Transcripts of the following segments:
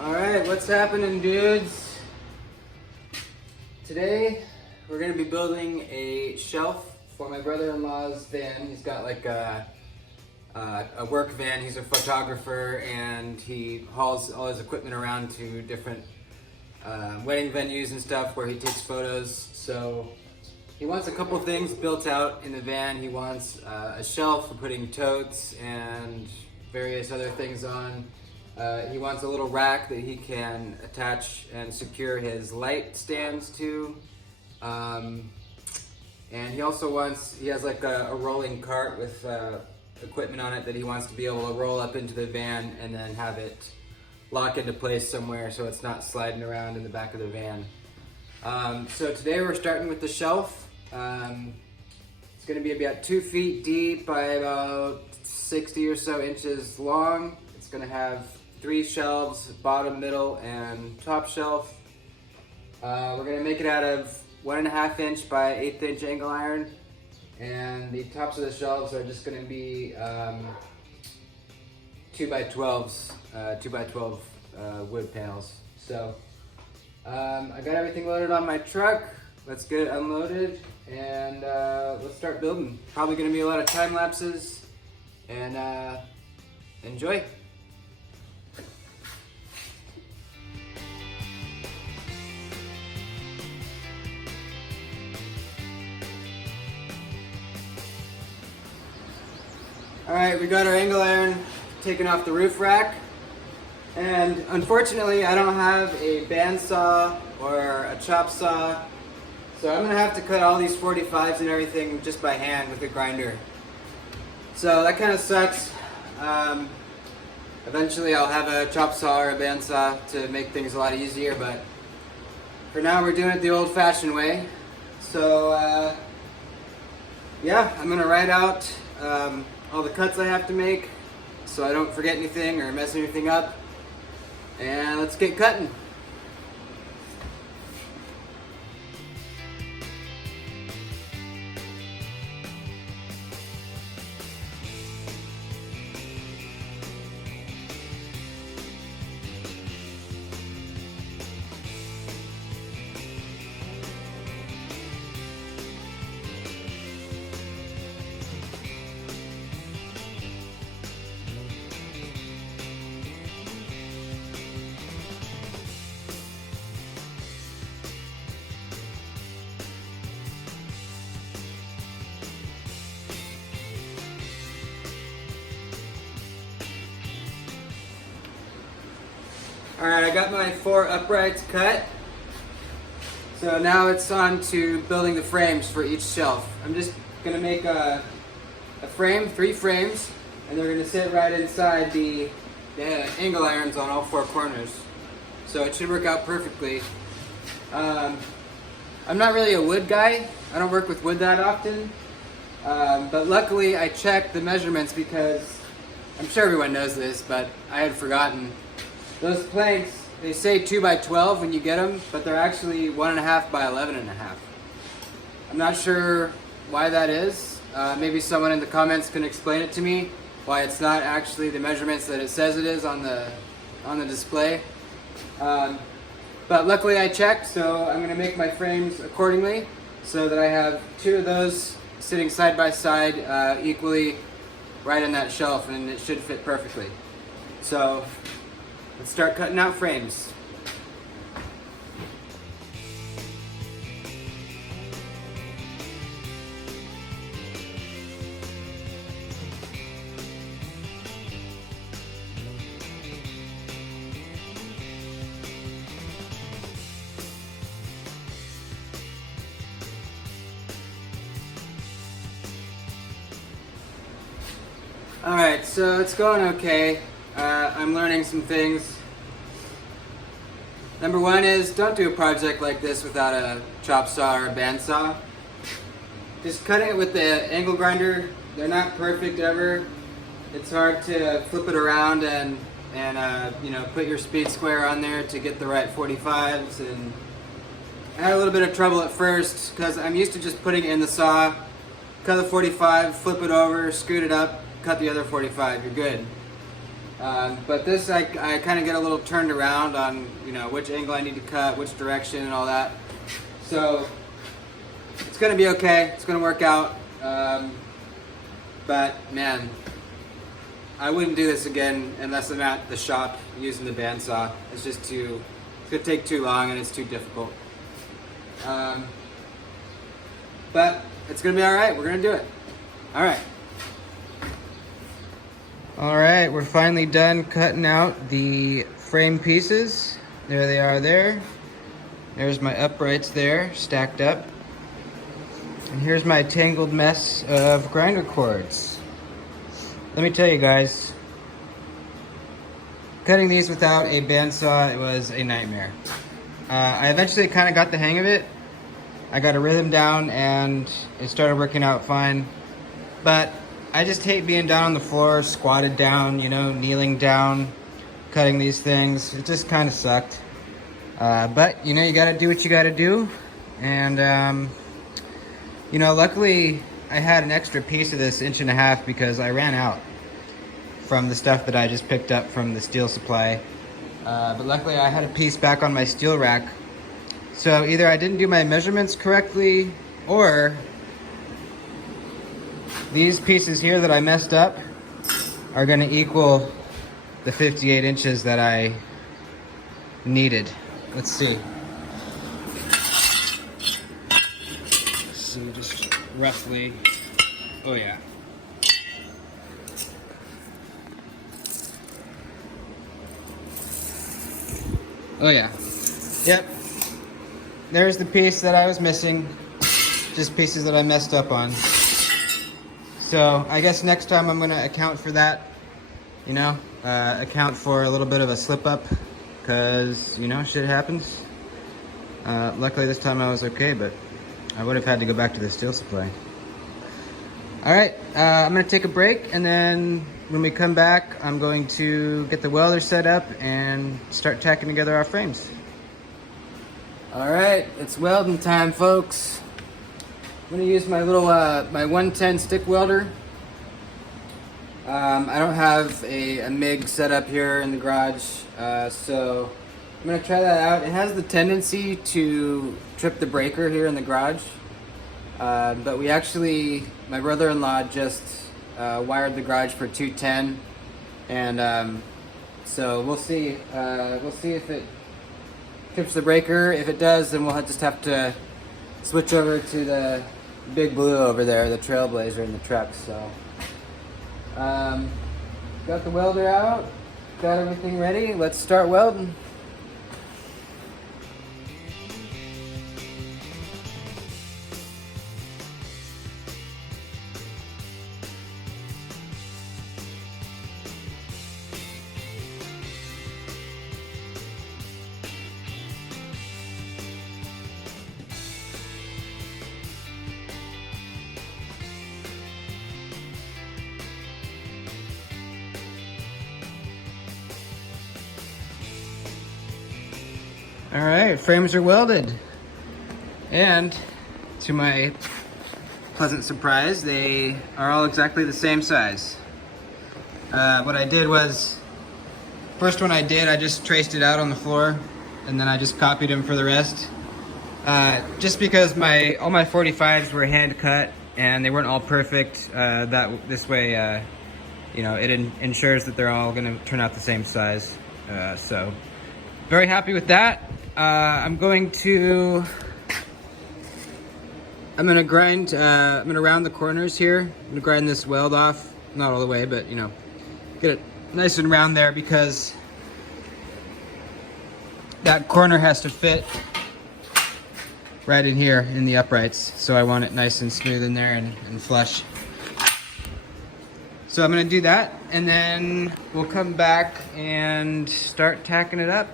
Alright, what's happening, dudes? Today we're going to be building a shelf for my brother-in-law's van. He's got like a work van. He's a photographer and he hauls all his equipment around to different wedding venues and stuff where he takes photos. So he wants a couple things built out in the van. He wants a shelf for putting totes and various other things on. He wants a little rack that he can attach and secure his light stands to. And he also he has like a rolling cart with equipment on it that he wants to be able to roll up into the van and then have it lock into place somewhere so it's not sliding around in the back of the van. So today we're starting with the shelf. It's going to be about 2 feet deep by about 60 or so inches long. It's going to have 3 shelves, bottom, middle, and top shelf. We're going to make it out of 1.5 inch by 1/8 inch angle iron, and the tops of the shelves are just going to be 2x12s, 2x12 wood panels. So I got everything loaded on my truck. Let's get it unloaded and let's start building. Probably going to be a lot of time lapses, and enjoy. Alright, we got our angle iron taken off the roof rack, and unfortunately I don't have a bandsaw or a chop saw, so I'm going to have to cut all these 45s and everything just by hand with a grinder. So that kind of sucks. Eventually I'll have a chop saw or a bandsaw to make things a lot easier, but for now we're doing it the old-fashioned way. So yeah, I'm going to write out all the cuts I have to make so I don't forget anything or mess anything up, and let's get cutting. Alright, I got my 4 uprights cut. So now it's on to building the frames for each shelf. I'm just going to make a frame, 3 frames, and they're going to sit right inside the angle irons on all 4 corners. So it should work out perfectly. I'm not really a wood guy. I don't work with wood that often. But luckily I checked the measurements because I'm sure everyone knows this, but I had forgotten. Those planks, they say 2x12 when you get them, but they're actually 1.5 by 11.5. I'm not sure why that is. Maybe someone in the comments can explain it to me, why it's not actually the measurements that it says it is on the display. But luckily I checked, so I'm going to make my frames accordingly so that I have 2 of those sitting side by side equally right in that shelf, and it should fit perfectly. So let's start cutting out frames. Alright, so it's going okay. I'm learning some things. Number 1 is don't do a project like this without a chop saw or a bandsaw. Just cutting it with the angle grinder, they're not perfect ever. It's hard to flip it around and you know, put your speed square on there to get the right 45s, and I had a little bit of trouble at first because I'm used to just putting it in the saw, cut the 45, flip it over, scoot it up, cut the other 45, you're good. But this, I kind of get a little turned around on, you know, which angle I need to cut, which direction and all that. So it's gonna be okay, it's gonna work out. But man, I wouldn't do this again unless I'm at the shop using the bandsaw. It's just it's gonna take too long and it's too difficult. But it's gonna be all right, we're gonna do it. All right. All right, we're finally done cutting out the frame pieces. There they are there. There's my uprights there, stacked up. And here's my tangled mess of grinder cords. Let me tell you guys, cutting these without a bandsaw, it was a nightmare. I eventually kind of got the hang of it. I got a rhythm down and it started working out fine. But I just hate being down on the floor, squatted down, you know, kneeling down, cutting these things. It just kind of sucked. But, you know, you gotta do what you gotta do. And, you know, luckily I had an extra piece of this 1.5 inches because I ran out from the stuff that I just picked up from the steel supply. But luckily I had a piece back on my steel rack. So either I didn't do my measurements correctly, or these pieces here that I messed up are gonna equal the 58 inches that I needed. Let's see. So just roughly, oh yeah. Oh yeah, yep. There's the piece that I was missing, just pieces that I messed up on. So I guess next time I'm gonna account for that, you know, account for a little bit of a slip up, because, you know, shit happens. Luckily this time I was okay, but I would have had to go back to the steel supply. All right, I'm gonna take a break, and then when we come back, I'm going to get the welder set up and start tacking together our frames. All right, it's welding time, folks. I'm gonna use my little, my 110 stick welder. I don't have a MIG set up here in the garage, so I'm gonna try that out. It has the tendency to trip the breaker here in the garage, but we actually, my brother-in-law just wired the garage for 210, and so we'll see if it trips the breaker. If it does, then we'll just have to switch over to the Big Blue over there, the Trailblazer in the truck. So got the welder out, got everything ready. Let's start welding. All right, frames are welded. And to my pleasant surprise, they are all exactly the same size. What I did was, first one I did, I just traced it out on the floor, and then I just copied them for the rest. Just because all my 45s were hand cut and they weren't all perfect. This way, you know, it ensures that they're all gonna turn out the same size. So very happy with that. I'm gonna grind, I'm gonna round the corners here. I'm gonna grind this weld off, not all the way, but you know, get it nice and round there, because that corner has to fit right in here in the uprights. So I want it nice and smooth in there and flush. So I'm gonna do that, and then we'll come back and start tacking it up.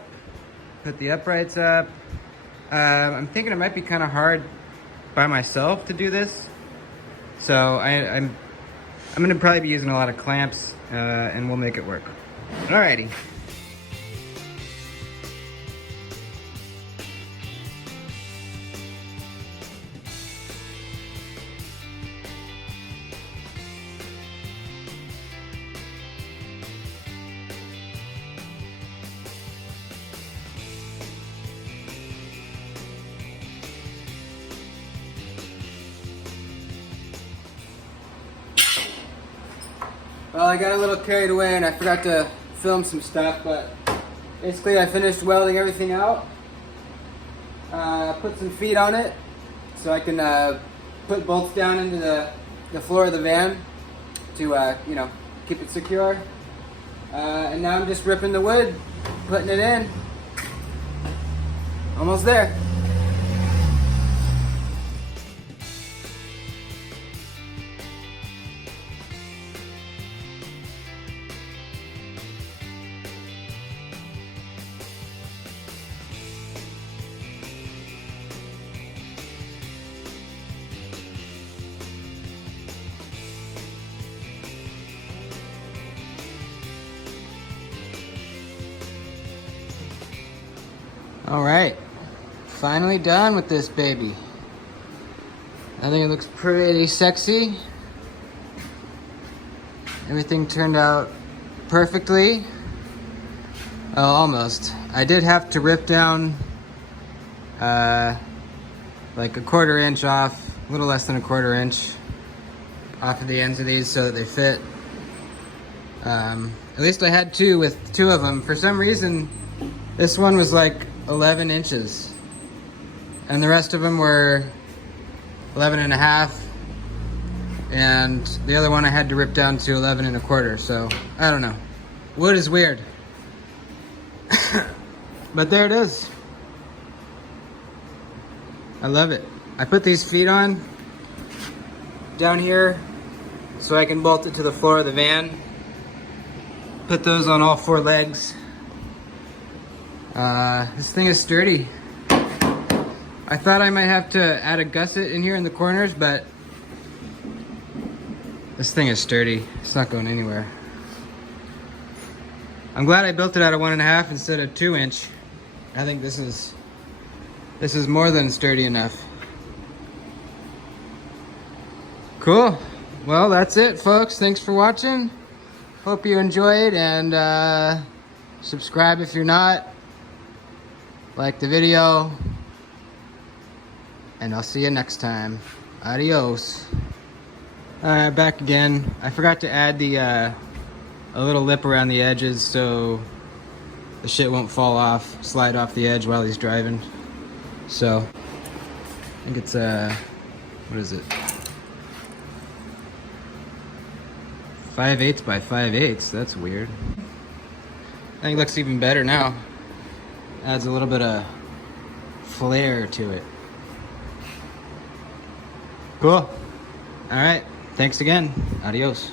Put the uprights up. I'm thinking it might be kind of hard by myself to do this. So I'm gonna probably be using a lot of clamps, and we'll make it work. Alrighty. Well, I got a little carried away and I forgot to film some stuff, but basically I finished welding everything out. Put some feet on it so I can put bolts down into the floor of the van to, you know, keep it secure. And now I'm just ripping the wood, putting it in. Almost there. All right, finally done with this baby. I think it looks pretty sexy. Everything turned out perfectly. Oh, almost. I did have to rip down like a 1/4 inch off, a little less than a 1/4 inch off of the ends of these so that they fit. At least I had to with 2 of them. For some reason, this one was like 11 inches and the rest of them were 11 and a half, and the other one I had to rip down to 11 and a 1/4. So I don't know, wood is weird. But there it is. I love it. I put these feet on down here so I can bolt it to the floor of the van. Put those on all 4 legs. This thing is sturdy. I thought I might have to add a gusset in here in the corners, but this thing is sturdy. It's not going anywhere. I'm glad I built it out of 1.5 instead of 2 inch. I think this is more than sturdy enough. Cool. Well, that's it, folks. Thanks for watching. Hope you enjoyed, and subscribe if you're not. Like the video, and I'll see you next time. Adios. Back again. I forgot to add the a little lip around the edges so the shit won't fall off, slide off the edge while he's driving. So I think it's what is it? 5/8 by 5/8. That's weird. I think it looks even better now. Adds a little bit of flair to it. Cool. All right. Thanks again. Adios.